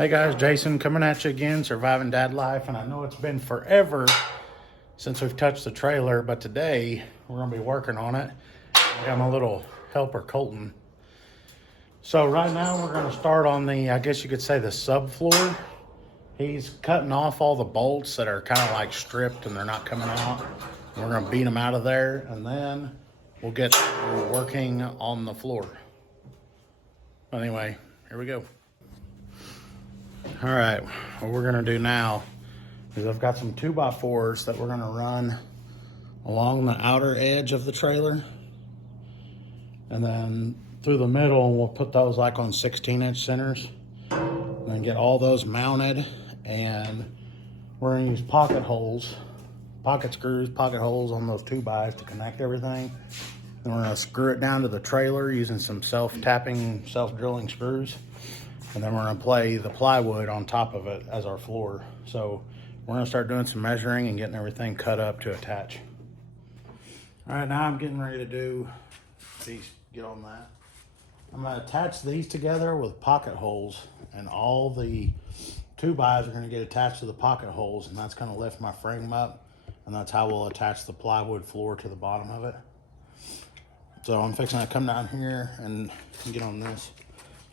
Hey guys, Jason coming at you again, surviving dad life. And I know it's been forever since we've touched the trailer, but today we're gonna be working on it. I got my little helper, Colton. So right now we're gonna start on the, I guess you could say the subfloor. He's cutting off all the bolts that are kind of like stripped and they're not coming out. We're gonna beat them out of there and then we'll get working on the floor. Anyway, here we go. All right, what we're gonna do now is I've got some 2x4s that we're gonna run along the outer edge of the trailer. And then through the middle, we'll put those like on 16-inch centers. And then get all those mounted. And we're gonna use pocket holes, pocket screws, pocket holes on those 2x to connect everything. Then we're gonna screw it down to the trailer using some self-tapping, self-drilling screws. And then we're gonna play the plywood on top of it as our floor. So we're gonna start doing some measuring and getting everything cut up to attach. All right, now I'm getting ready to do these, get on that. I'm gonna attach these together with pocket holes, and all the 2x are gonna get attached to the pocket holes, and that's gonna lift my frame up, and that's how we'll attach the plywood floor to the bottom of it. So I'm fixing to come down here and get on this.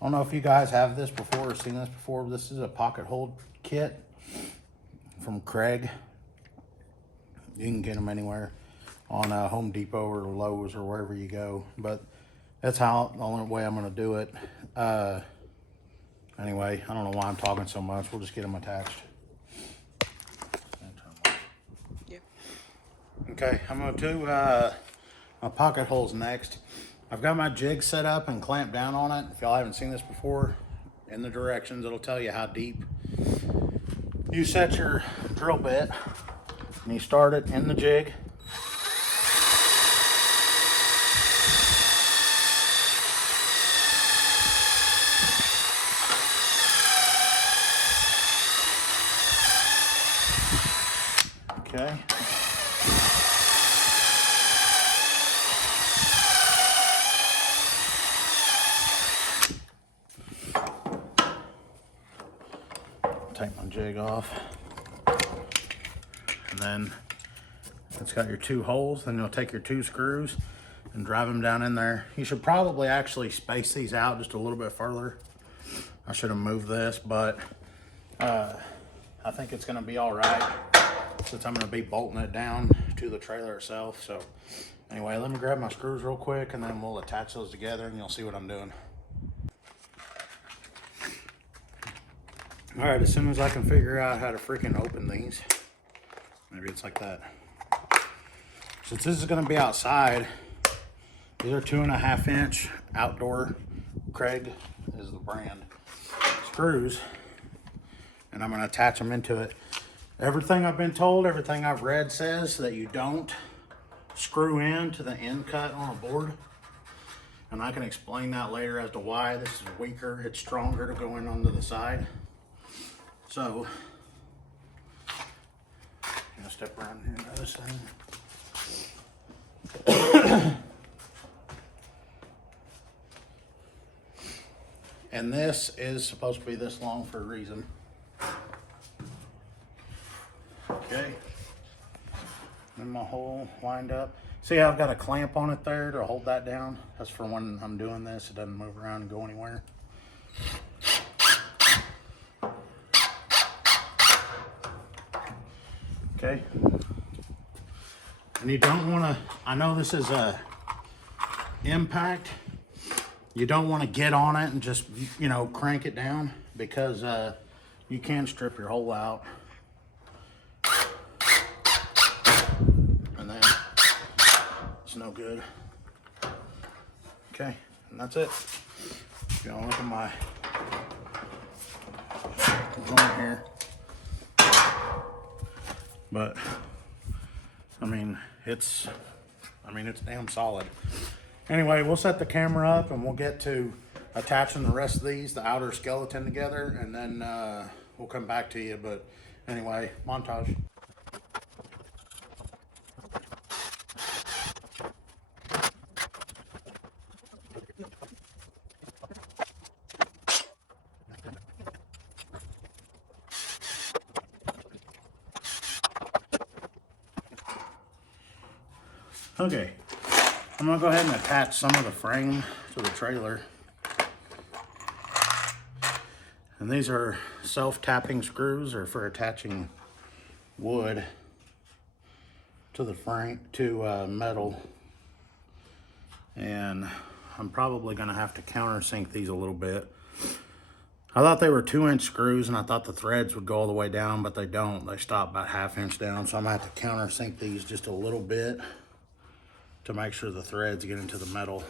I don't know if you guys have this before or seen this before. This is a pocket hole kit from Craig. You can get them anywhere on Home Depot or Lowe's or wherever you go. But that's how the only way I'm going to do it. Anyway, I don't know why I'm talking so much. We'll just get them attached. Yeah. Okay, I'm going to do my pocket holes next. I've got my jig set up and clamped down on it. If y'all haven't seen this before, in the directions, it'll tell you how deep. You set your drill bit and you start it in the jig. Okay. Take my jig off, and then it's got your 2 holes. Then you'll take your 2 screws and drive them down in there. You should probably actually space these out just a little bit further. I should have moved this, but I think it's gonna be all right since I'm gonna be bolting it down to the trailer itself. So anyway, let me grab my screws real quick and then we'll attach those together and you'll see what I'm doing. All right, as soon as I can figure out how to freaking open these, maybe it's like that. Since this is gonna be outside, these are 2.5-inch outdoor, Craig is the brand, screws, and I'm gonna attach them into it. Everything I've been told, everything I've read says that you don't screw in to the end cut on a board. And I can explain that later as to why. This is weaker, it's stronger to go in onto the side. So, I'm gonna step around here and this thing. And this is supposed to be this long for a reason. Okay. Then my hole lined up. See how I've got a clamp on it there to hold that down? That's for when I'm doing this, it doesn't move around and go anywhere. Okay. And you don't want to, I know this is a impact. You don't want to get on it and just, you know, crank it down because you can strip your hole out. And then it's no good. Okay, and that's it. If you want to look at my joint here. But I mean, it's damn solid. Anyway, we'll set the camera up and we'll get to attaching the rest of these, the outer skeleton together, and then we'll come back to you. But anyway, montage. Okay, I'm gonna go ahead and attach some of the frame to the trailer. And these are self-tapping screws, or for attaching wood to the frame, to metal. And I'm probably gonna have to countersink these a little bit. I thought they were 2-inch screws, and I thought the threads would go all the way down, but they don't. They stop about 1/2 inch down, so I'm gonna have to countersink these just a little bit to make sure the threads get into the metal.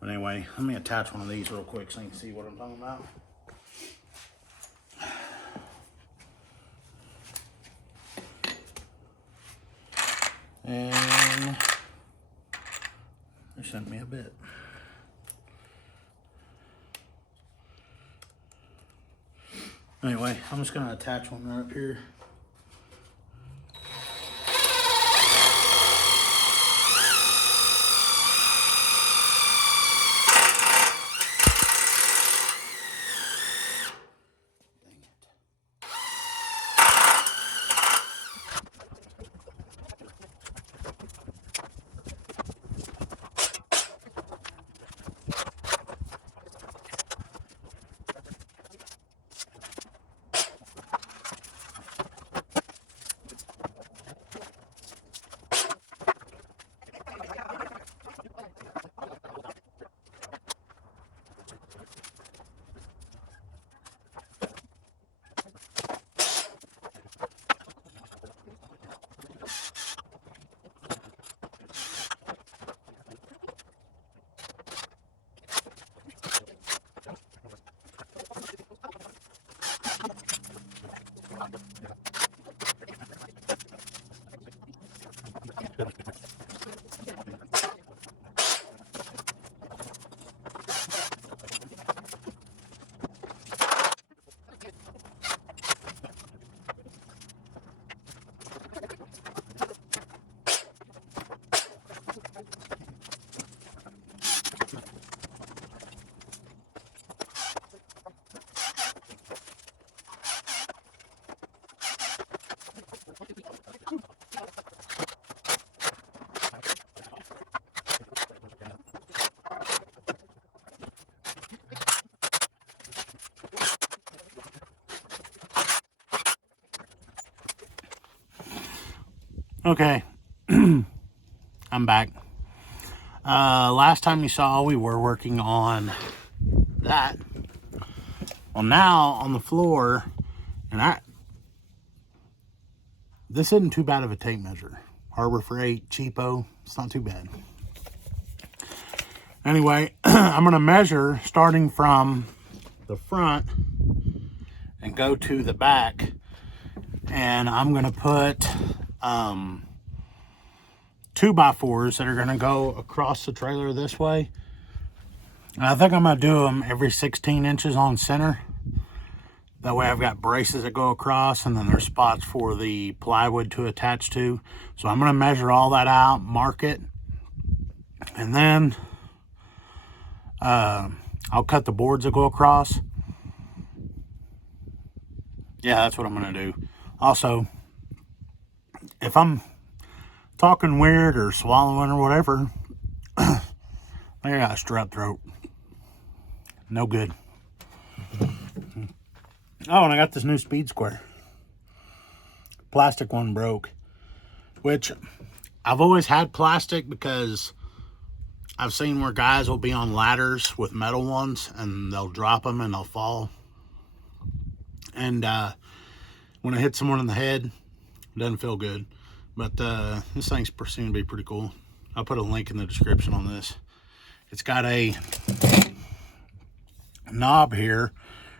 But anyway, let me attach one of these real quick so you can see what I'm talking about. And they sent me a bit. Anyway, I'm just gonna attach one right up here. Okay, I'm back. Last time you saw, we were working on that. Well, now on the floor, and this isn't too bad of a tape measure. Harbor Freight, cheapo, it's not too bad. Anyway, I'm gonna measure starting from the front and go to the back, and I'm gonna put 2x4s that are gonna go across the trailer this way. And I think I'm gonna do them every 16 inches on center. That way I've got braces that go across, and then there's spots for the plywood to attach to. So I'm gonna measure all that out, mark it, and then I'll cut the boards that go across. Yeah, that's what I'm gonna do. Also, if I'm talking weird or swallowing or whatever, I got a strep throat. No good. Oh, and I got this new speed square. Plastic one broke, which I've always had plastic because I've seen where guys will be on ladders with metal ones and they'll drop them and they'll fall. And when it hits someone in the head, it doesn't feel good. But this thing's seems to be pretty cool. I'll put a link in the description on this. It's got a knob here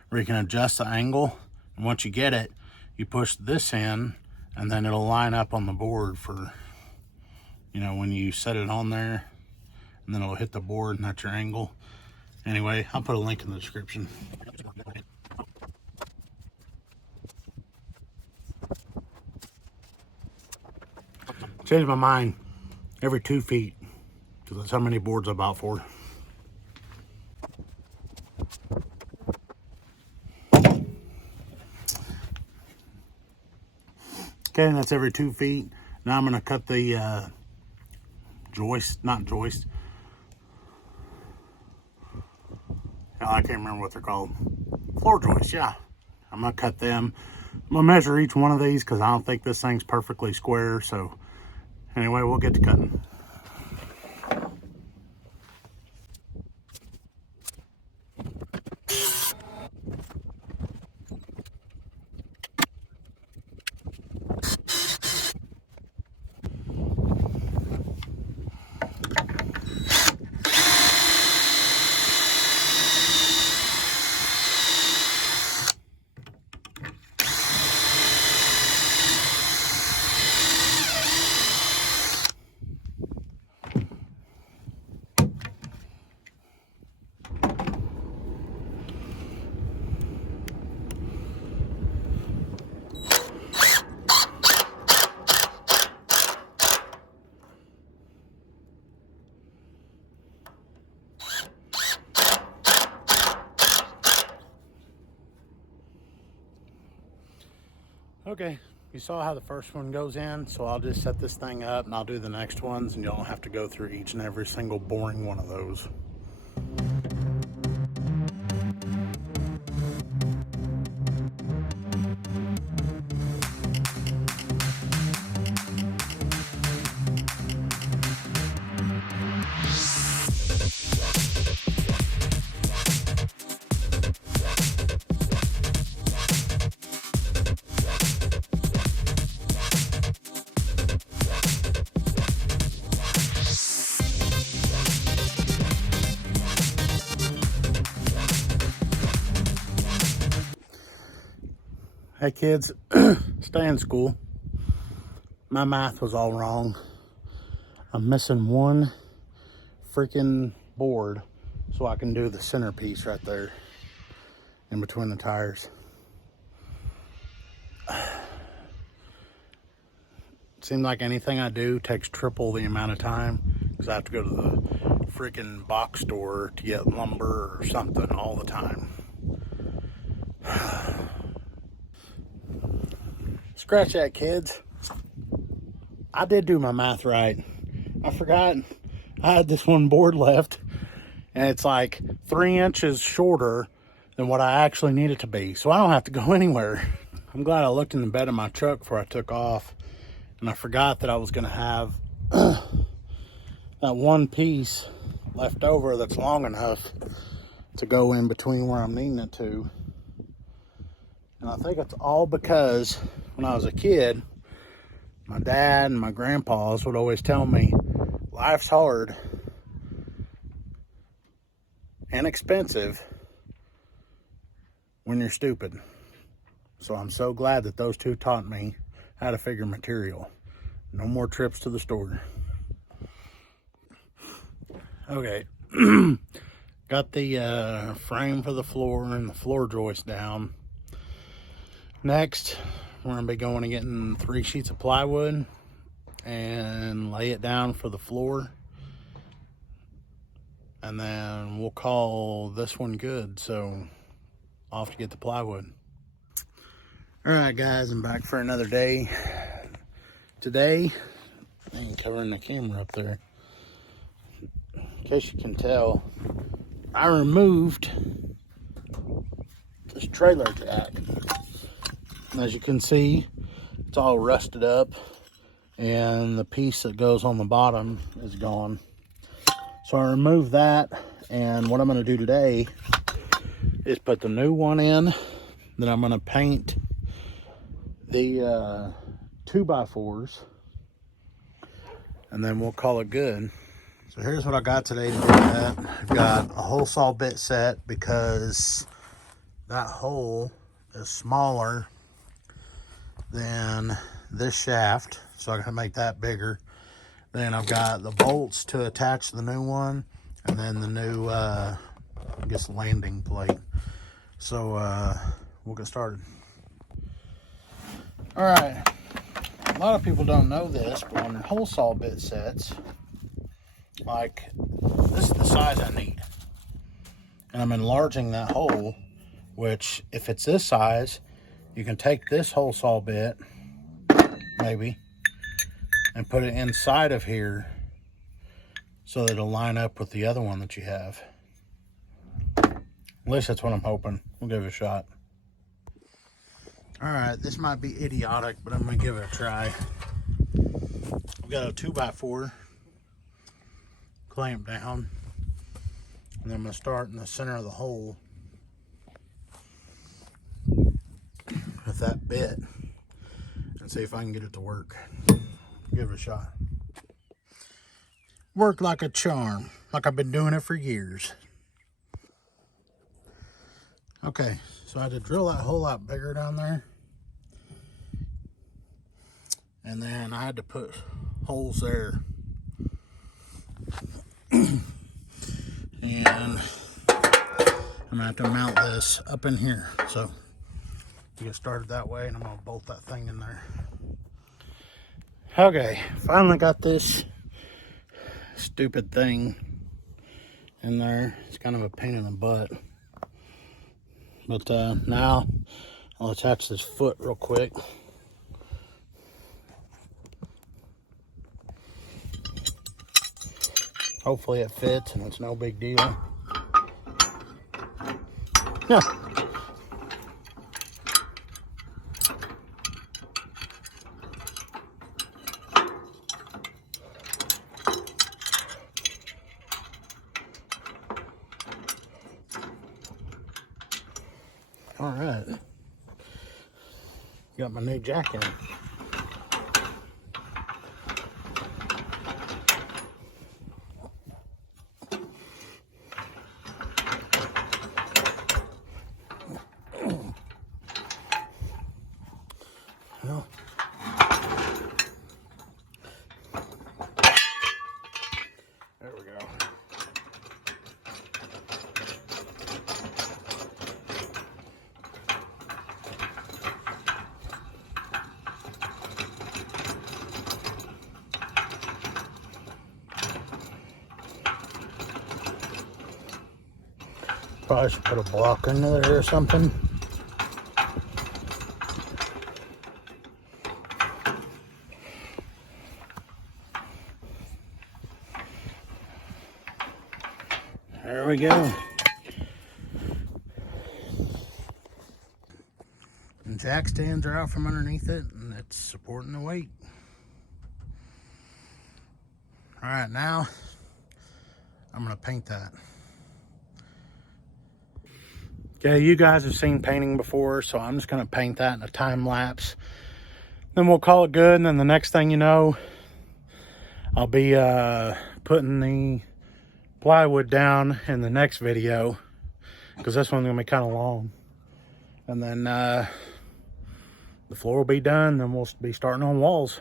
where you can adjust the angle. And once you get it, you push this in, and then it'll line up on the board for, you know, when you set it on there, and then it'll hit the board and that's your angle. Anyway, I'll put a link in the description. Changed my mind every 2 feet, because that's how many boards I bought for. Okay, and that's every 2 feet. Now I'm going to cut the not joist. I can't remember what they're called. Floor joists, yeah. I'm gonna cut them. I'm gonna measure each one of these because I don't think this thing's perfectly square. So anyway, we'll get to cutting. Okay, you saw how the first one goes in, so I'll just set this thing up and I'll do the next ones, and you don't have to go through each and every single boring one of those. Hey kids, stay in school. My math was all wrong. I'm missing one freaking board so I can do the centerpiece right there in between the tires. It seems like anything I do takes triple the amount of time because I have to go to the freaking box store to get lumber or something all the time. Scratch that, kids. I did do my math right. I forgot I had this one board left, and it's like 3 inches shorter than what I actually need it to be, so I don't have to go anywhere. I'm glad I looked in the bed of my truck before I took off, and I forgot that I was going to have that one piece left over that's long enough to go in between where I'm needing it to. And I think it's all because when I was a kid, my dad and my grandpas would always tell me, life's hard and expensive when you're stupid. So I'm so glad that those two taught me how to figure material. No more trips to the store. Okay, got the frame for the floor and the floor joist down. Next, we're gonna be going and getting 3 sheets of plywood and lay it down for the floor. And then we'll call this one good, so off to get the plywood. All right, guys, I'm back for another day. Today, I'm covering the camera up there. In case you can tell, I removed this trailer jack. And as you can see, it's all rusted up, and the piece that goes on the bottom is gone. So I removed that, and what I'm going to do today is put the new one in. Then I'm going to paint the 2x4s, and then we'll call it good. So here's what I got today to do that. I've got a hole saw bit set because that hole is smaller than this shaft, so I can make that bigger. Then I've got the bolts to attach the new one, and then the new I guess landing plate. So we'll get started. All right, a lot of people don't know this, but on hole saw bit sets, like, this is the size I need, and I'm enlarging that hole, which if it's this size, you can take this hole saw bit, maybe, and put it inside of here so that it'll line up with the other one that you have. At least that's what I'm hoping. We'll give it a shot. All right, this might be idiotic, but I'm gonna give it a try. We've got a 2x4 clamped down, and then I'm gonna start in the center of the hole with that bit and see if I can get it to work. Give it a shot. Work like a charm, like I've been doing it for years. Okay, so I had to drill that hole out bigger down there. And then I had to put holes there. And I'm gonna have to mount this up in here. So you get started that way, and I'm gonna bolt that thing in there. Okay, finally got this stupid thing in there. It's kind of a pain in the butt. But now I'll attach this foot real quick. Hopefully it fits and it's no big deal. Yeah. All right. Got my new jack in. Well, there we go. Probably should put a block into there or something. There we go. And jack stands are out from underneath it, and it's supporting the weight. All right, now I'm gonna paint that. Okay, you guys have seen painting before, so I'm just gonna paint that in a time lapse. Then we'll call it good, and then the next thing you know, I'll be putting the plywood down in the next video, because this one's gonna be kind of long. And then the floor will be done, then we'll be starting on walls.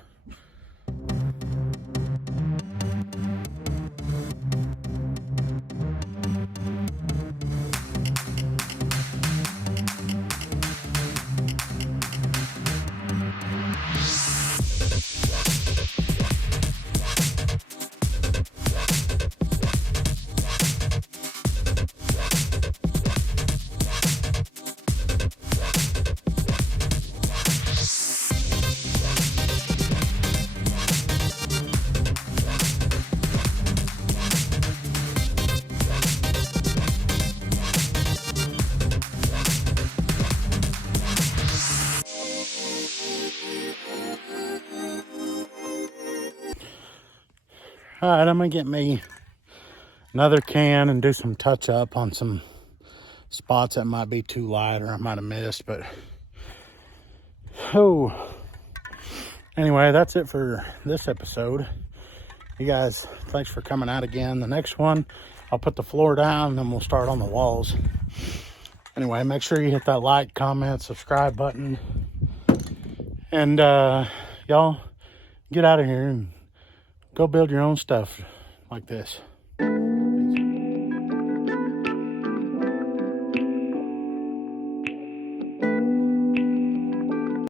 All right, I'm gonna get me another can and do some touch up on some spots that might be too light or I might have missed, but anyway, that's it for this episode. You guys, thanks for coming out again. The next one, I'll put the floor down and then we'll start on the walls. Anyway, make sure you hit that like, comment, subscribe button, and y'all get out of here and go build your own stuff like this.